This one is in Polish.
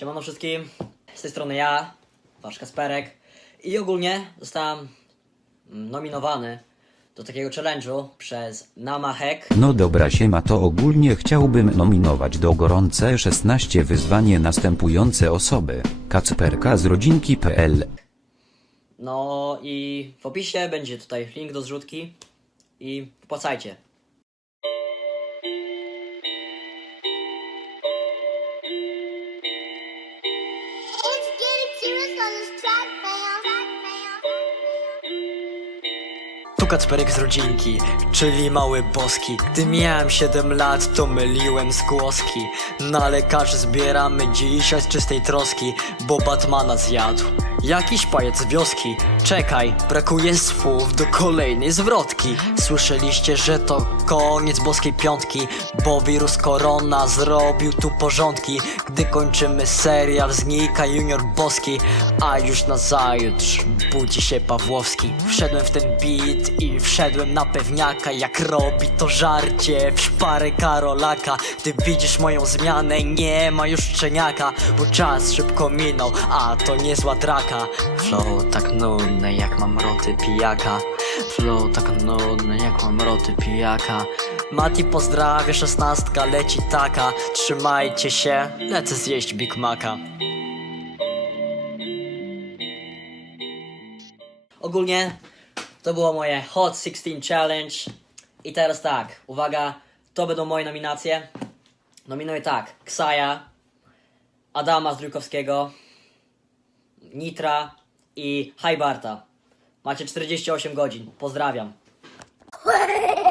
Siemano wszystkim, z tej strony ja, wasz Kasperek i ogólnie zostałem nominowany do takiego challenge'u przez Namahek. No dobra siema to ogólnie chciałbym nominować do gorące 16 wyzwanie następujące osoby. Kacperka z rodzinki.pl No i w opisie będzie tutaj link do zrzutki i wpłacajcie. Kacperek z rodzinki, czyli mały boski. Gdy miałem 7 lat, to myliłem zgłoski Na lekarzy zbieramy dzisiaj z czystej troski Bo Batmana zjadł Jakiś pajac z wioski. Czekaj, brakuje słów do kolejnej zwrotki. Słyszeliście, że to koniec boskiej piątki Bo wirus korona zrobił tu porządki. Gdy kończymy serial znika junior boski A już na zajutrz budzi się Pawłowski. Wszedłem w ten beat i wszedłem na pewniaka. Jak robi to żarcie w szparę Karolaka. Gdy widzisz moją zmianę nie ma już szczeniaka Bo czas szybko minął, a to niezła draka Flow tak nudne jak mam roty pijaka. Flow tak nudne jak mam roty pijaka. Mati pozdrawia, szesnastka leci taka. Trzymajcie się, lecę zjeść Big Maca. Ogólnie to było moje Hot 16 Challenge. I teraz tak, uwaga, to będą moje nominacje. Nominuję tak, Ksaja, Adama Zdrójkowskiego, Nitra i Hajbarta. Macie 48 godzin. Pozdrawiam.